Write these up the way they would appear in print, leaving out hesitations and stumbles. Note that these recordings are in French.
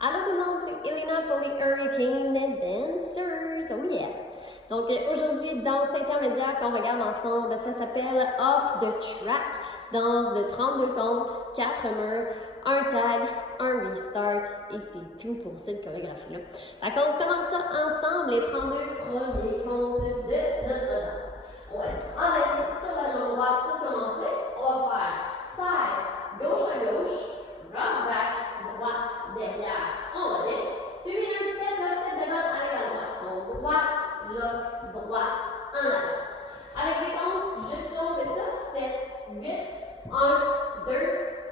Allô tout le monde, c'est Elena pour les Hurricane Dancers. Oh yes! Donc aujourd'hui, danse intermédiaire qu'on regarde ensemble, ça s'appelle Off the Track. Danse de 32 comptes, 4 murs, un tag, un restart et c'est tout pour cette chorégraphie-là. Fait qu'on commence ça ensemble, les 32 premiers comptes de notre danse. On va être en allée sur la jambe droite pour commencer. On va faire side, gauche à gauche, rock back, droite, derrière, on revient. Suivi d'un step de droite avec la droite. Donc droite, lock, droite, en avant. Avec les comptes, juste là on fait ça, 7, 8, 1, 2,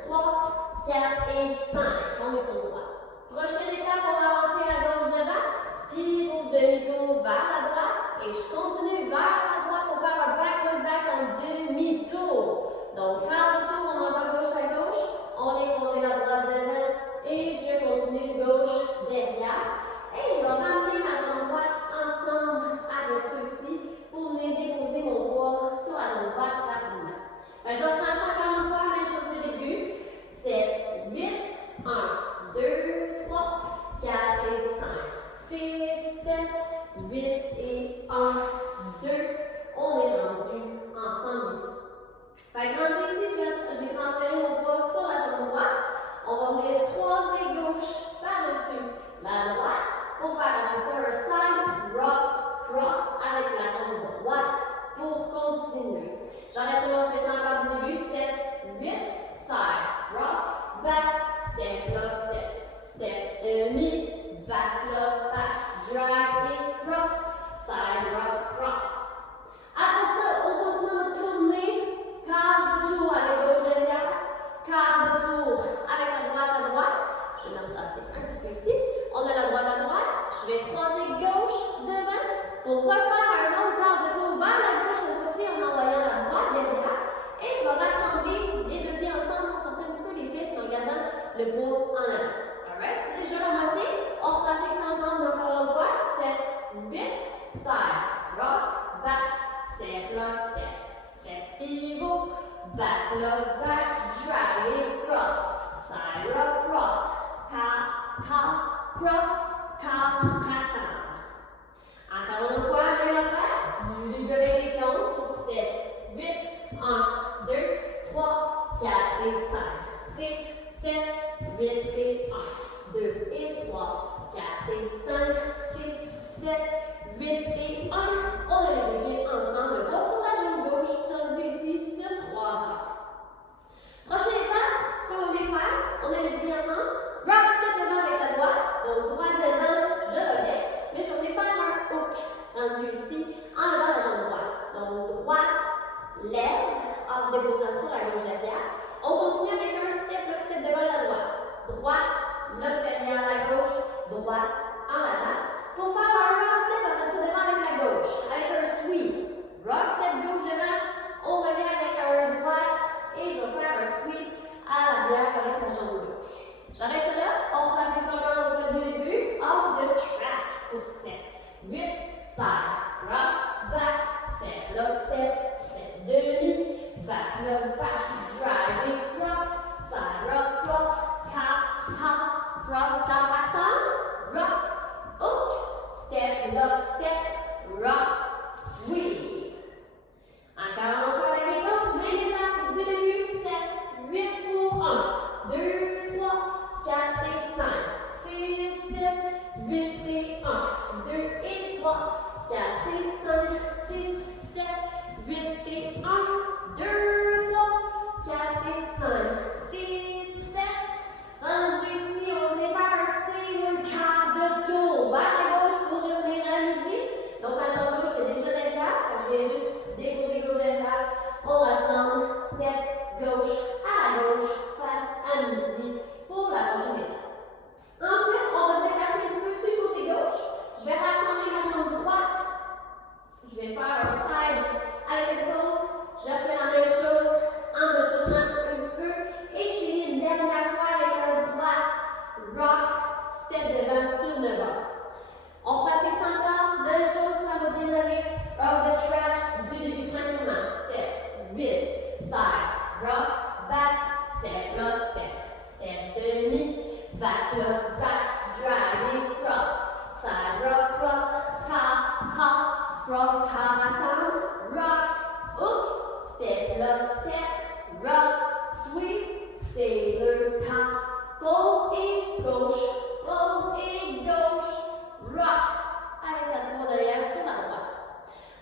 3, 4 et 5. On est sur droite. Prochaine étape, on va avancer à gauche devant, puis au demi-tour vers la droite, et je continue vers la droite pour faire un back en demi-tour. Donc, vers le tour, on en va gauche à gauche, on est posé la droite devant, et je continue gauche derrière. Et je vais ramener ma jambe droite ensemble avec ceci pour venir déposer mon poids sur la jambe droite rapidement. Je vais faire ça encore une fois, même chose du début. 7, 8, 1, 2, 3, 4 et 5. 6, 7, 8 et 1, 2. On est rendu ensemble ici. Fait que rendu ici, j'ai transféré mon poids sur la jambe droite. On va venir croiser gauche par-dessus la droite pour faire après ça un side rock cross avec la jambe droite pour continuer. J'arrête ça, on fait ça encore du début. 7, 8, side rock, back, step, lock, step, demi, back, lock, back, drag et cross, side rock, cross. Après ça, on continue de tourner, quart de tour avec gauche derrière, quart de tour avec la droite à droite. Je vais me replacer un petit peu ici. On a la droite à droite. Je vais croiser gauche devant pour refaire un autre quart de tour vers la gauche cette fois-ci en envoyant la droite derrière. Et je vais rassembler les deux pieds ensemble pour sortir un petit peu les fesses en gardant le poids en avant. Alright? C'est déjà la moitié. On repasse ça ensemble encore une fois. 7, 8, side, rock, back, step, lock, step, pivot, back, lock, back, drag et cross, side, rock, cross, cross, passage. Encore une fois, même affaire, du début avec les comptes pour 7, 8, 1, 2, 3, 4 et 5, 6, 7, 8 et 1, 2 et 3, 4 et 5, 6, 7, 8 et 1. On les revient ensemble, le bras sur la jambe gauche, tendu ici sur 3 heures. Prochaine étape, ce qu'on va faire, on est les pieds ensemble. Rock step devant avec la droite, donc droit devant, je reviens. Mais je vais faire un hook rendu ici en levant la jambe droite. Donc droite, lève, en déposant sur la gauche derrière. On continue avec un step devant la droite. Droite, lock derrière la gauche, droite, en avant. Pour faire un rock step, après ça devant avec la gauche, avec un sweep. Rock step gauche devant, on revient avec un droite et je vais faire un sweep à l'arrière avec la jambe gauche. J'arrête ça là, on passe ça encore au du début. Off the track pour 7, 8, side, rock, back, step, lock, step, demi, back, lock, back, drive et cross, side, rock, cross, cross, passage, rock, hook, step, lock, step, rock, sweep. Encore une fois avec les comptes, même étape du début, 7, 8 pour 1, 2, 3, 4 et 5, 6, 7, 8 et 1, 2 et 3, 4 et 5, 6, 7, 8 et 1, 2, 3, 4 et 5, 6, 7. Rendu ici, on va faire un single quart de tour vers la gauche pour revenir à midi. Donc ma jambe gauche est déjà derrière, je vais juste déposer gauche derrière. On rassemble, step, gauche à la gauche, face à midi pour la prochaine étape. Ensuite, on va se déplacer un petit peu sur le côté gauche. Je vais rassembler ma jambe droite. Je vais faire un side avec une pause. Je fais la même chose en me tournant un petit peu. Et je finis une dernière fois avec un droit rock, step devant sur 9 heures. On pratique ça encore. Même chose, ça va bien aller. Off the track du début tranquillement. Step, 8, side, rock, back, step, lock, step, demi, back, lock, back, cross pas ensemble, rock, hook, step, lock, step, rock, sweep, sailor, pas, pose et gauche, rock, avec ta poids derrière sur la droite.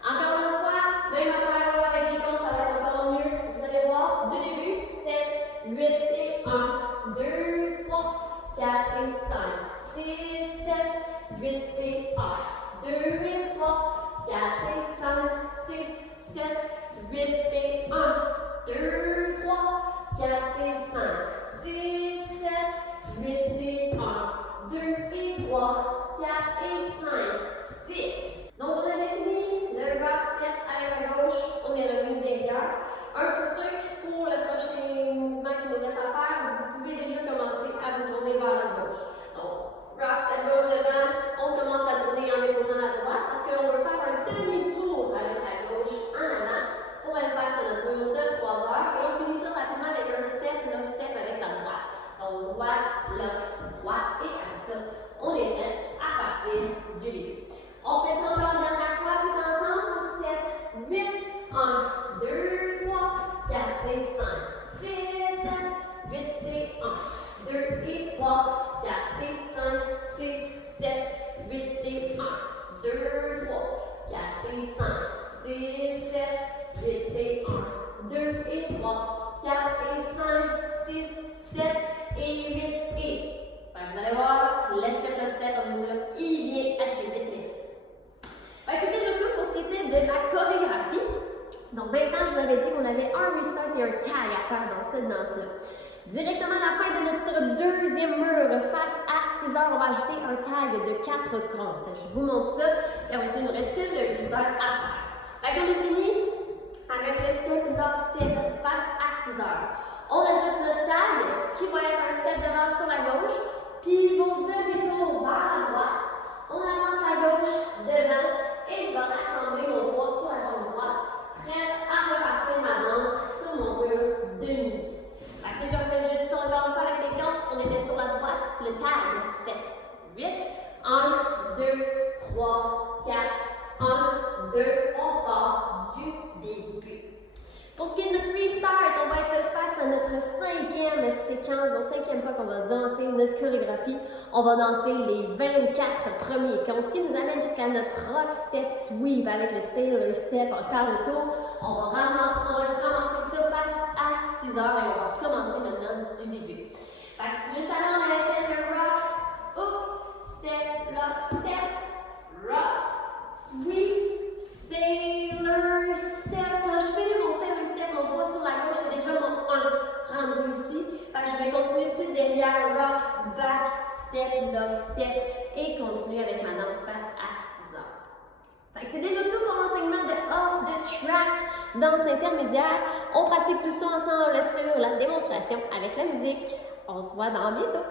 Encore une fois, même affaire avec les comptes, ça va être encore mieux. Vous allez voir, du début, 7, 8 et 1, 2, 3, 4 et 5, 6, 7, 8 et 1, 2 et 3, 4 et 5, 6, 7, 8 et 1, 2, 3, 4 et 5, 6, 7, 8 et 1, 2 et 3, 4 et 5, 6. Donc on avait fini le rock step avec la gauche, on est revenu derrière. Un petit truc pour le prochain mouvement qui nous reste à faire, vous pouvez déjà commencer à vous tourner vers la gauche. Donc, rock step gauche devant, on commence à tourner en déposant la droite parce qu'on veut faire un demi-tour avec la gauche en avant pour aller faire notre mur de 3 heures. Et on finit ça rapidement avec un step, lock step avec la droite. Donc, droite, lock, droite et après ça, on est prêt à partir du début. On fait ça encore une dernière fois, tout ensemble, 7, 8, 1, 2, 3, 4 et 5, 6, 7, 8 et 1, 2 et 3, 4 et 5, 6, 7, 8 et 1, 2, 3, 4 et 5, 6, 7, 8 et 1, 2 et 3, 4 et 5, 6, 7 et 8 et. Vous allez voir, le step, le step, comme je disais, il vient assez vite, merci. C'était déjà tout pour ce qui était de la chorégraphie. Donc maintenant, je vous avais dit qu'on avait un restart et un tag à faire dans cette danse-là. Directement à la fin de notre deuxième mur, face à 6 heures, on va ajouter un tag de 4 comptes. Je vous montre ça et on va essayer de rester le restart à faire. Fait qu'on est fini avec le step, lock, step face à 6 heures. On ajoute notre tag qui va être un step devant sur la gauche, puis vos demi-tours vers la droite. On avance à gauche, devant, et je vais rassembler mon poids sur la jambe droite, prête à repartir ma danse sur mon mur de midi. Si je refais juste ça encore une fois avec les comptes, on était sur la droite, le tag, step 8, 1, 2, 3, 4, 1, 2, on part du début. Pour ce qui est de notre restart, on va être face à notre 5e séquence, donc 5e fois qu'on va danser notre chorégraphie. On va danser les 24 premiers comptes, ce qui nous amène jusqu'à notre rock step sweep avec le sailor step en quart de tour. On va ramasser ça face à 6 heures et on va recommencer maintenant du début. Juste avant, on avait fait le rock, hook, step, lock, step, rock, sweep, sailor step. Quand je fais mon sailor step, mon poids sur la gauche, c'est déjà mon 1 rendu ici. Je vais continuer dessus derrière, rock, back, step, lock, step et continuer avec ma danse face à 6 heures. C'est déjà tout pour l'enseignement de Off the Track, danse intermédiaire. On pratique tout ça ensemble sur la démonstration avec la musique. On se voit dans bientôt.